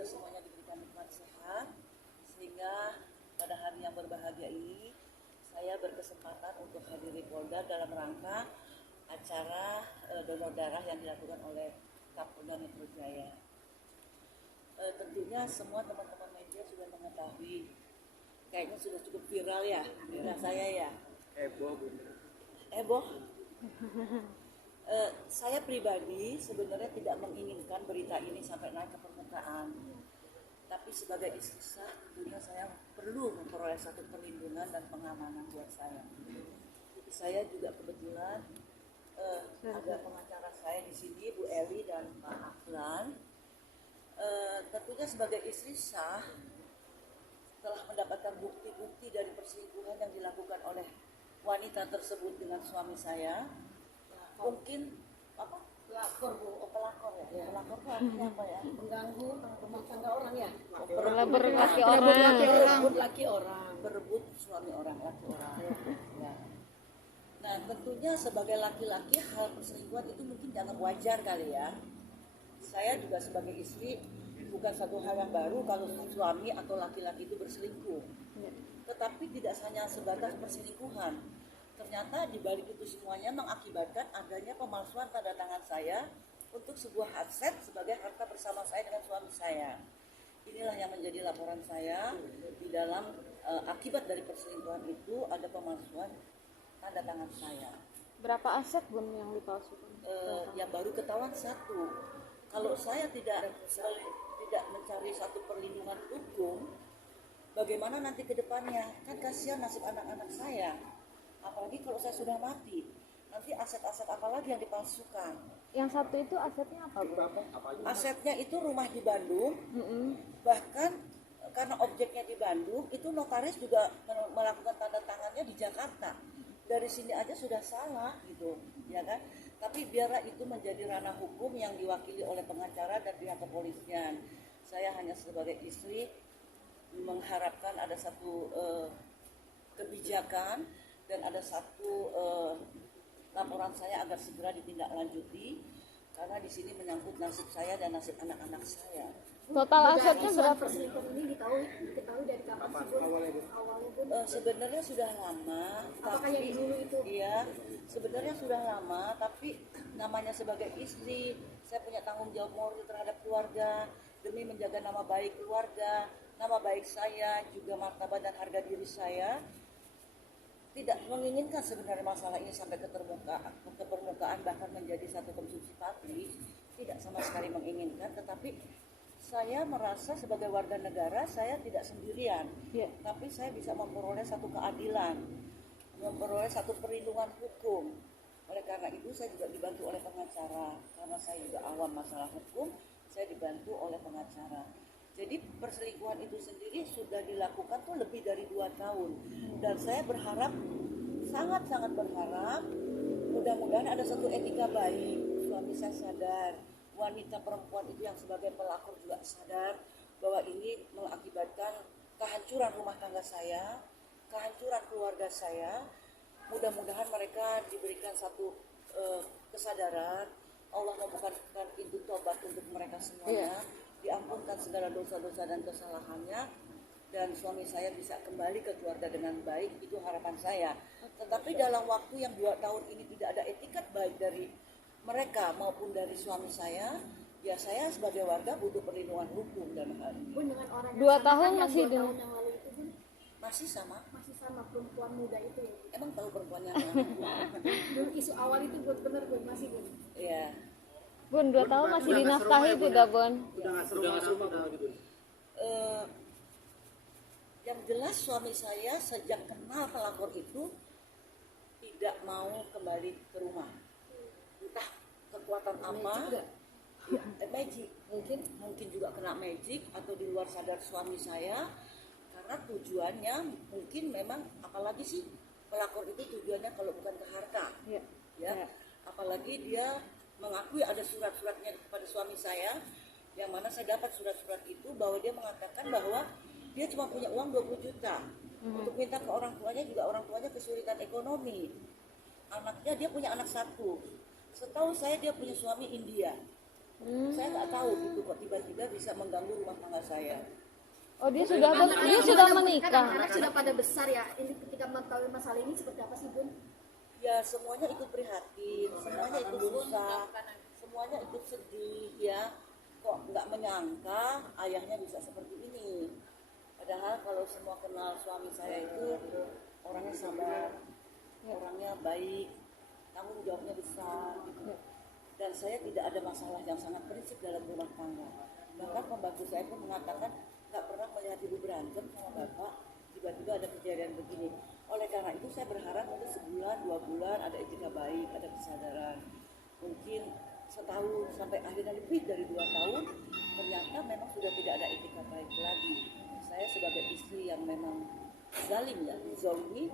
semoga semuanya diberikan nikmat sehat, sehingga pada hari yang berbahagia ini saya berkesempatan untuk hadir di Polda dalam rangka acara donor darah yang dilakukan oleh Kapolda Metro Jaya. Tentunya semua teman-teman media sudah mengetahui, kayaknya sudah cukup viral ya berita saya ya. Heboh. Saya pribadi sebenarnya tidak menginginkan berita ini sampai naik ke permukaan. Tapi sebagai istri sah, tentunya saya perlu memperoleh satu perlindungan dan pengamanan buat saya. Jadi saya juga kebetulan ada pengacara saya di sini, Bu Eli dan Pak Aflan. Tentunya sebagai istri sah, telah mendapatkan bukti-bukti dari perselingkuhan yang dilakukan oleh wanita tersebut dengan suami saya. Mungkin apa? Pelakor, Bu. Pelakor ya. Pelakor itu artinya apa ya? Mengganggu rumah tangga orang ya. Berebut laki orang. Berebut suami orang, laki orang. Ya. Nah, tentunya sebagai laki-laki hal perselingkuhan itu mungkin dianggap wajar kali ya. Saya juga sebagai istri bukan satu hal yang baru kalau suami atau laki-laki itu berselingkuh. Tetapi tidak hanya sebatas perselingkuhan. Ternyata di balik itu semuanya mengakibatkan adanya pemalsuan tanda tangan saya untuk sebuah aset sebagai harta bersama saya dengan suami saya. Inilah yang menjadi laporan saya di dalam akibat dari perselingkuhan itu ada pemalsuan tanda tangan saya. Berapa aset Bun yang dipalsukan? Yang baru ketahuan satu. Kalau saya tidak mencari satu perlindungan hukum, bagaimana nanti ke depannya? Kan kasihan nasib anak-anak saya. Apalagi kalau saya sudah mati, nanti aset-aset apa lagi yang dipalsukan? Yang satu itu asetnya apa, Bu? Asetnya itu rumah di Bandung, bahkan karena objeknya di Bandung, itu notaris juga melakukan tanda tangannya di Jakarta. Dari sini aja sudah salah gitu, ya kan? Tapi biarlah itu menjadi ranah hukum yang diwakili oleh pengacara dan pihak kepolisian. Saya hanya sebagai istri mengharapkan ada satu kebijakan dan ada satu laporan saya agar segera ditindaklanjuti karena di sini menyangkut nasib saya dan nasib anak-anak saya. Total asetnya berapa? Perselingkuhan ini diketahui dari kapan sih, Bu? Awalnya, Bu? Sebenarnya sudah lama. Apakah yang dulu itu? Iya, sebenarnya sudah lama, tapi namanya sebagai istri, saya punya tanggung jawab moral terhadap keluarga demi menjaga nama baik keluarga, nama baik saya, juga martabat dan harga diri saya. Tidak menginginkan sebenarnya masalah ini sampai ke permukaan bahkan menjadi satu konsumsi publik, tidak sama sekali menginginkan, tetapi saya merasa sebagai warga negara saya tidak sendirian, tapi saya bisa memperoleh satu keadilan, memperoleh satu perlindungan hukum. Oleh karena itu saya juga dibantu oleh pengacara, karena saya juga awam masalah hukum, saya dibantu oleh pengacara. Jadi perselingkuhan itu sendiri sudah dilakukan tuh lebih dari 2 tahun. Dan saya berharap, sangat-sangat berharap, mudah-mudahan ada satu etika baik. Suami saya sadar, wanita perempuan itu yang sebagai pelakor juga sadar bahwa ini mengakibatkan kehancuran rumah tangga saya, kehancuran keluarga saya. Mudah-mudahan mereka diberikan satu kesadaran, Allah membukakan pintu tobat untuk mereka semuanya. Diampunkan segala dosa-dosa dan kesalahannya, dan suami saya bisa kembali ke keluarga dengan baik, itu harapan saya. Tetapi dalam waktu yang 2 tahun ini tidak ada etikat baik dari mereka maupun dari suami saya, ya saya sebagai warga butuh perlindungan hukum dan hal ini. Bun, dengan orang 2 tahun yang masih 2 tahun yang lalu itu, Bun, Masih sama? masih sama perempuan muda itu ya? Emang tahu perempuannya mana? Dulu isu awal itu benar, Bun, masih, Bun? Iya. Bun, 2 tahun masih dinafkahi tidak, Bun? Udah nggak serumah gitu. Yang jelas suami saya sejak kenal pelakor itu tidak mau kembali ke rumah. Entah kekuatan apa, ya, magic mungkin juga kena magic atau di luar sadar suami saya, karena tujuannya mungkin memang, apalagi sih pelakor itu tujuannya kalau bukan ke harta, ya. Apalagi dia mengakui ada surat-suratnya kepada suami saya, yang mana saya dapat surat-surat itu bahwa dia mengatakan bahwa dia cuma punya uang 20 juta untuk minta ke orang tuanya, juga orang tuanya kesulitan ekonomi. Anaknya, dia punya anak 1. Setahu saya dia punya suami India. Saya nggak tahu gitu kok tiba-tiba bisa mengganggu rumah tangga saya. Oh, dia sudah menikah. Anak sudah pada besar ya. Ini ketika mengetahui masalah ini seperti apa sih, Bun? Ya semuanya ikut prihatin, semuanya ikut susah, semuanya ikut sedih ya. Kok nggak menyangka ayahnya bisa seperti ini. Padahal kalau semua kenal suami saya itu orangnya sabar, orangnya baik, tanggung jawabnya besar. Dan saya tidak ada masalah yang sangat prinsip dalam rumah tangga. Bahkan pembantu saya pun mengatakan nggak pernah melihat ibu berantem sama bapak, tiba-tiba ada kejadian begini. Oleh karena itu saya berharap mungkin sebulan, 2 bulan ada etika baik, ada kesadaran. Mungkin setahun sampai akhirnya lebih dari 2 tahun, ternyata memang sudah tidak ada etika baik lagi. Saya sebagai istri yang memang zalim ya, zalimi,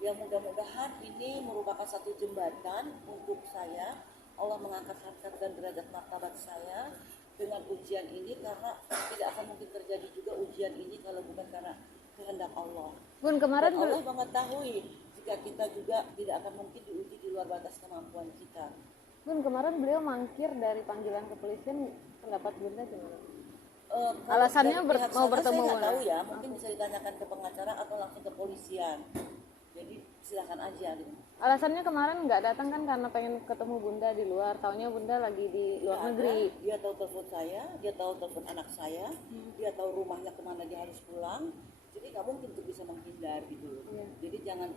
yang mudah-mudahan ini merupakan satu jembatan untuk saya. Allah mengangkat harkat dan derajat martabat saya dengan ujian ini, karena tidak akan mungkin terjadi juga ujian ini kalau bukan karena kehendak Allah. Bun, kemarin Dan Allah mengetahui jika kita juga tidak akan mungkin diuji di luar batas kemampuan kita. Bun, kemarin beliau mangkir dari panggilan kepolisian, pendapat Bunda gimana? Kalau Alasannya dari pihak mau sana bertemu saya nggak mana? tahu ya, mungkin bisa ditanyakan ke pengacara atau langsung ke polisian. Jadi silakan aja gitu. Alasannya kemarin nggak datang kan karena pengen ketemu Bunda di luar, taunya Bunda lagi di luar Nggak negeri. ada. Dia tahu telepon saya, dia tahu telepon anak saya, dia tahu rumahnya kemana dia harus pulang. Jadi nggak mungkin untuk bisa menghindar gitu. Iya. Jadi jangan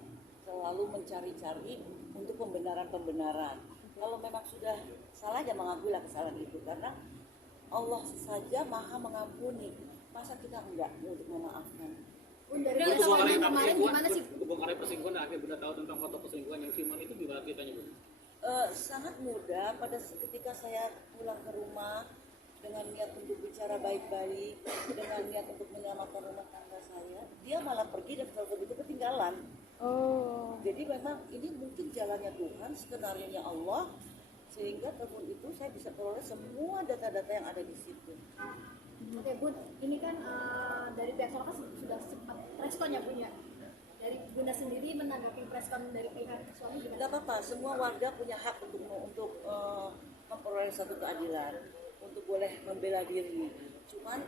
selalu mencari-cari untuk pembenaran-pembenaran. Kalau memang sudah salah, ya mengakuilah kesalahan itu, karena Allah saja maha mengampuni. Masa kita enggak untuk memaafkan? Bun, dari Itu persoalan kebongkaran kemarin perselingkuhan, gimana sih? kebongkaran perselingkuhan, akhirnya Bunda tahu tentang foto perselingkuhan yang Firman itu gimana ceritanya, Bu? Sangat mudah. Ketika saya pulang ke rumah dengan niat untuk bicara baik-baik, dengan niat untuk menyelamatkan rumah tangga saya, dia malah pergi dan telepon itu ketinggalan. Oh, Jadi memang ini mungkin jalannya Tuhan, skenario-nya Allah, sehingga telepon itu saya bisa peroleh semua data-data yang ada di situ. Oke, Bun, ini kan dari pihak sekolah kan sudah sempat respon ya, Bun ya. Dari Bunda sendiri menanggapi respon dari pihak suami Tidak gimana? apa-apa, semua warga punya hak untuk memperoleh satu keadilan, untuk boleh membela diri. Cuman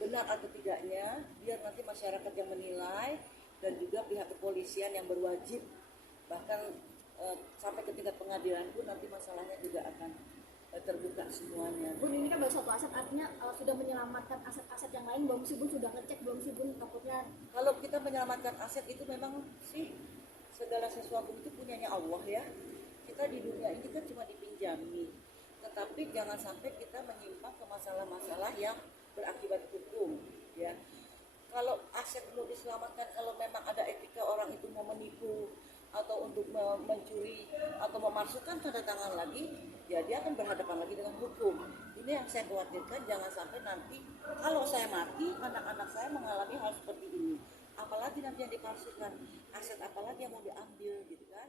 benar atau tidaknya biar nanti masyarakat yang menilai, dan juga pihak kepolisian yang berwajib, bahkan sampai ke tingkat pengadilan pun nanti masalahnya juga akan terbuka semuanya. Bun, ini kan baru satu aset, artinya sudah menyelamatkan aset-aset yang lain. Belum sih, Bun, sudah ngecek belum sih, Bun, takutnya Kalau kita menyelamatkan aset itu memang sih segala sesuatu itu punyanya Allah ya. Kita di dunia ini kan cuma dipinjami. Tetapi jangan sampai kita menyimpang ke masalah-masalah yang berakibat hukum ya. Kalau aset mau diselamatkan, kalau memang ada etika orang itu mau menipu atau untuk mencuri atau memasukkan tanda tangan lagi, ya dia akan berhadapan lagi dengan hukum. Ini yang saya khawatirkan, jangan sampai nanti kalau saya mati, anak-anak saya mengalami hal seperti ini. Apalagi nanti yang dipalsukan, aset apalagi yang mau diambil gitu kan.